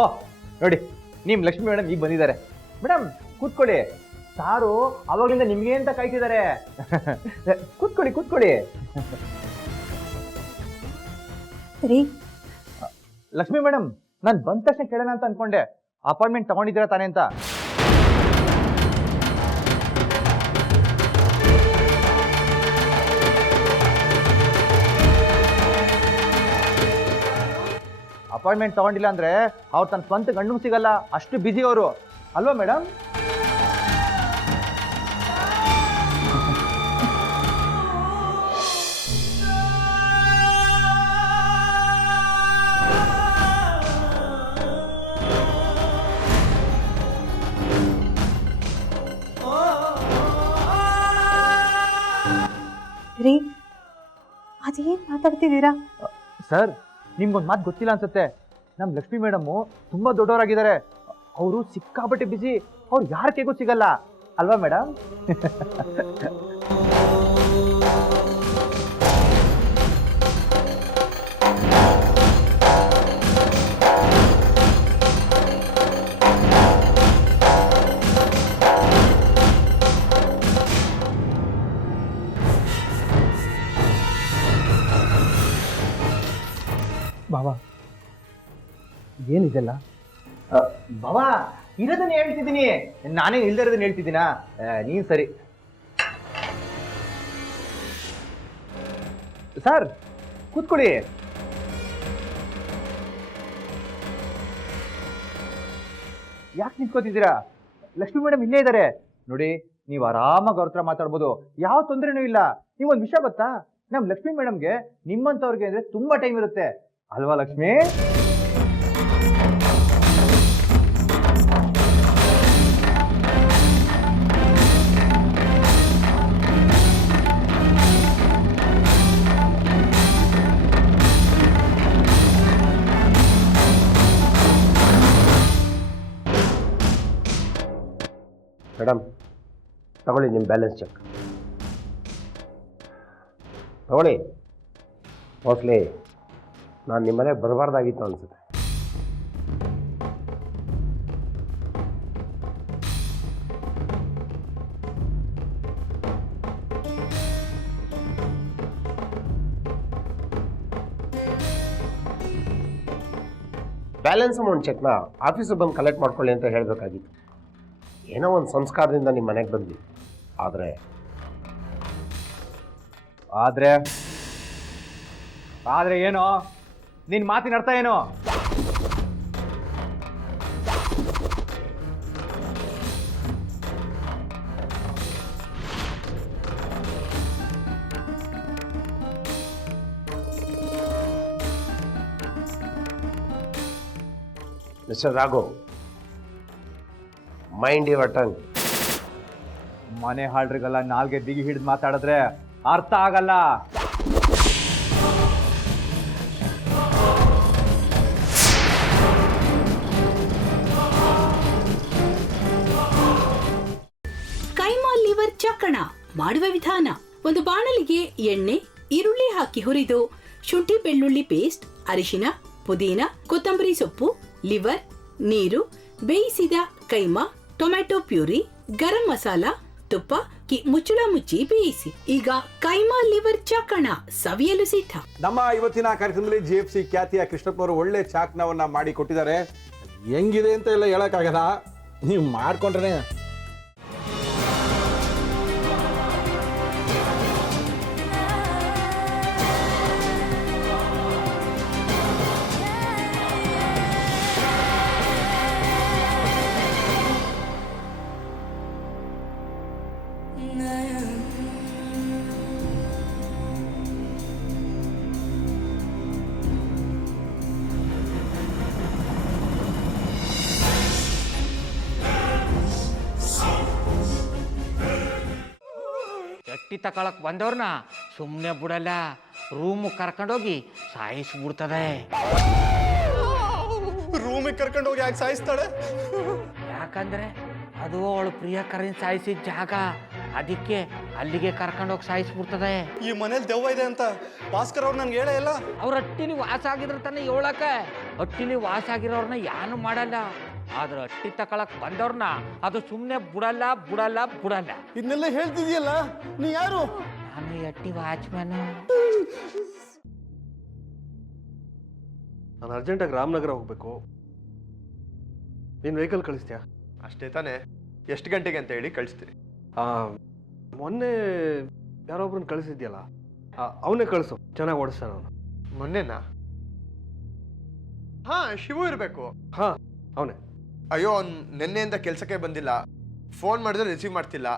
ಓ ನೋಡಿ ನಿಮ್ಮ ಲಕ್ಷ್ಮಿ ಮೇಡಮ್ ಈಗ ಬಂದಿದ್ದಾರೆ. ಮೇಡಮ್ ಕೂತ್ಕೊಳ್ಳಿ. ಸಾರು ಅವಾಗಲಿಂದ ನಿಮ್ಗೆ ಅಂತ ಕಾಯ್ತಿದ್ದಾರೆ. ಕೂತ್ಕೊಳ್ಳಿ ಕೂತ್ಕೊಳ್ಳಿ. ರೀ ಲಕ್ಷ್ಮಿ ಮೇಡಮ್, ನಾನು ಬಂದ ತಕ್ಷಣ ಕೇಳೋಣ ಅಂತ ಅನ್ಕೊಂಡೆ. ಅಪಾಯಿಂಟ್ಮೆಂಟ್ ತಗೊಂಡಿದ್ದೀರಾ ತಾನೇ ಅಂತ. ಅಪಾಯಿಂಟ್ಮೆಂಟ್ ತಗೊಂಡಿಲ್ಲ ಅಂದ್ರೆ ಅವ್ರು ತನ್ನ ಸ್ವಂತ ಗಂಡು ಸಿಗಲ್ಲ, ಅಷ್ಟು ಬ್ಯುಸಿ ಅವರು, ಅಲ್ವಾ ಮೇಡಮ್? ರೀ ಅದೇನ್ ಮಾತಾಡ್ತಿದ್ದೀರಾ? ಸರ್, ನಿಮ್ಗೊಂದು ಮಾತು ಗೊತ್ತಿಲ್ಲ ಅನ್ಸುತ್ತೆ. ನಮ್ಮ ಲಕ್ಷ್ಮಿ ಮೇಡಮ್ಮು ತುಂಬಾ ದೊಡ್ಡವರಾಗಿದ್ದಾರೆ. ಅವರು ಸಿಕ್ಕಾಪಟ್ಟೆ ಬಿಸಿ, ಅವ್ರು ಯಾರ ಕೈಗೂ ಸಿಗಲ್ಲ, ಅಲ್ವಾ ಮೇಡಮ್? ಬಾಬಾ ಏನಿದೆಲ್ಲ? ಬಾಬಾ ಇರೋದನ್ನ ಹೇಳ್ತಿದ್ದೀನಿ, ನಾನೇ ಇಲ್ದೇ ಇರೋದನ್ನ ಹೇಳ್ತಿದ್ದೀನಾ? ನೀನ್ ಸರಿ. ಸರ್ ಕೂತ್ಕೊಳ್ಳಿ. ಯಾಕೆ ನಿಂತ್ಕೋತಿದ್ದೀರಾ? ಲಕ್ಷ್ಮಿ ಮೇಡಮ್ ಇಲ್ಲೇ ಇದ್ದಾರೆ ನೋಡಿ. ನೀವು ಆರಾಮಾಗಿ ಅವ್ರ ಹತ್ರ ಮಾತಾಡ್ಬೋದು, ಯಾವ ತೊಂದರೆನೂ ಇಲ್ಲ. ನೀವೊಂದು ವಿಷಯ ಗೊತ್ತಾ, ನಮ್ ಲಕ್ಷ್ಮಿ ಮೇಡಮ್ಗೆ ನಿಮ್ಮಂತವ್ರಿಗೆ ಅಂದ್ರೆ ತುಂಬಾ ಟೈಮ್ ಇರುತ್ತೆ, ಅಲ್ವಾ ಲಕ್ಷ್ಮಿ? ಮೇಡಮ್ ತಗೊಳ್ಳಿ ನಿಮ್ಮ ಬ್ಯಾಲೆನ್ಸ್ ಚೆಕ್ ತಗೊಳ್ಳಿ. ಮೋಸ್ಟ್ಲಿ ನಾನು ನಿಮ್ಮ ಮನೆಗೆ ಬರಬಾರ್ದಾಗಿತ್ತು ಅನಿಸುತ್ತೆ. ಬ್ಯಾಲೆನ್ಸ್ ಅಮೌಂಟ್ ಚೆಕ್ನ ಆಫೀಸಿಗೆ ಬಂದು ಕಲೆಕ್ಟ್ ಮಾಡ್ಕೊಳ್ಳಿ ಅಂತ ಹೇಳಬೇಕಾಗಿತ್ತು. ಏನೋ ಒಂದು ಸಂಸ್ಕಾರದಿಂದ ನಿಮ್ಮ ಮನೆಗೆ ಬಂದ್ವಿ. ಆದರೆ ಆದ್ರೆ ಆದ್ರೆ ಏನೋ ನಿನ್ ಮಾತಿನ ಅರ್ಥ ಏನೋ? Mister Raghav, mind your tongue. ಮನೆ ಹಾಳ್ರಿಗೆಲ್ಲ ನಾಲ್ಗೆ ಬಿಗಿ ಹಿಡಿದು ಮಾತಾಡಿದ್ರೆ ಅರ್ಥ ಆಗಲ್ಲ. ಕೈಮಾ ಲಿವರ್ ಚಕ್ಕಣ ಮಾಡುವ ವಿಧಾನ: ಒಂದು ಬಾಣಲಿಗೆ ಎಣ್ಣೆ, ಈರುಳ್ಳಿ ಹಾಕಿ ಹುರಿದು ಶುಂಠಿ ಬೆಳ್ಳುಳ್ಳಿ ಪೇಸ್ಟ್, ಅರಿಶಿನ, ಪುದೀನ, ಕೊತ್ತಂಬರಿ ಸೊಪ್ಪು, ಲಿವರ್, ನೀರು, ಬೇಯಿಸಿದ ಕೈಮಾ, ಟೊಮ್ಯಾಟೊ ಪ್ಯೂರಿ, ಗರಂ ಮಸಾಲ, ತುಪ್ಪ ಮುಚ್ಚಳ ಮುಚ್ಚಿ ಬೇಯಿಸಿ. ಈಗ ಕೈಮಾ ಲಿವರ್ ಚಾಕಣ ಸವಿಯಲು ಸಿದ್ಧ. ನಮ್ಮ ಇವತ್ತಿನ ಕಾರ್ಯಕ್ರಮದಲ್ಲಿ GFC ಖ್ಯಾತಿಯ ಕೃಷ್ಣಪ್ಪನವರು ಒಳ್ಳೆ ಚಾಕ್ನವನ್ನ ಮಾಡಿ ಕೊಟ್ಟಿದ್ದಾರೆ. ಹೆಂಗಿದೆ ಅಂತ ಎಲ್ಲ ಹೇಳಕ್ಕಾಗಲ್ಲ, ನೀವು ಮಾಡ್ಕೊಂಡ್ರೆ. ಎಟ್ಟಿ ತಕೊಳಕ್ ಬಂದವ್ರನ್ನ ಸುಮ್ಮನೆ ಬಿಡಲ್ಲ, ರೂಮ್ ಕರ್ಕೊಂಡೋಗಿ ಸಾಯಿಸ್ಬಿಡ್ತದೆ. ರೂಮಿಗೆ ಕರ್ಕೊಂಡೋಗಿ ಯಾಕೆ ಸಾಯಿಸ್ತಾಳೆ? ಯಾಕಂದ್ರೆ ಅದು ಅವಳು ಪ್ರಿಯಕರನ್ ಸಾಯಿಸಿದ ಜಾಗ, ಅದಕ್ಕೆ ಅಲ್ಲಿಗೆ ಕರ್ಕೊಂಡೋಗಿ ಸಾಯಿಸ್ಬಿಡ್ತದೆ. ಈ ಮನೇಲಿ ದೆವ್ವ ಇದೆ ಅಂತ ಭಾಸ್ಕರ್ ಅವ್ರು ನನ್ಗೆ ಹೇಳೇ ಇಲ್ಲ. ಅವ್ರ ಅಟ್ಟಿನಿ ವಾಸ ಆಗಿದ್ರೆ ತಾನೆ ಹೇಳಕ್ಕೆ. ಹಟ್ಟಿಲಿ ವಾಸ ಆಗಿರೋರ್ನ ಯಾನು ಮಾಡಲ್ಲ, ಆದ್ರೆ ಹಟ್ಟಿ ತಕೊಳಕ್ ಬಂದವ್ರನ್ನ ಅದು ಸುಮ್ಮನೆ ಬಿಡಲ್ಲ ಬಿಡಲ್ಲ ಬಿಡಲ್ಲ. ಇದನ್ನೆಲ್ಲ ಹೇಳ್ತಿದ್ಯಲ್ಲ, ನೀ ಯಾರು? ನಾನು ಈ ಹಟ್ಟಿ ವಾಚ್ಮ್ಯಾನು. ನಾನು ಅರ್ಜೆಂಟಾಗಿ ರಾಮನಗರ ಹೋಗ್ಬೇಕು. ನೀನು ವೆಹಿಕಲ್ ಕಳಿಸ್ತೀಯಾ? ಅಷ್ಟೇ ತಾನೇ, ಎಷ್ಟು ಗಂಟೆಗೆ ಅಂತ ಹೇಳಿ ಕಳಿಸ್ತೀನಿ. ಮೊನ್ನೆ ಯಾರೊಬ್ರನ್ನ ಕಳಿಸಿದ್ಯಲ್ಲ, ಅವನೇ ಕಳಿಸು, ಚೆನ್ನಾಗಿ ಓಡಿಸ್ತಾನ ಅವನು. ಮೊನ್ನೆನಾ? ಹಾ, ಶಿವು ಇರಬೇಕು. ಹಾಂ, ಅವನೇ. ಅಯ್ಯೋ, ಅವ್ನು ನಿನ್ನೆಯಿಂದ ಕೆಲಸಕ್ಕೆ ಬಂದಿಲ್ಲ. ಫೋನ್ ಮಾಡಿದ್ರೆ ರಿಸೀವ್ ಮಾಡ್ತಿಲ್ಲ.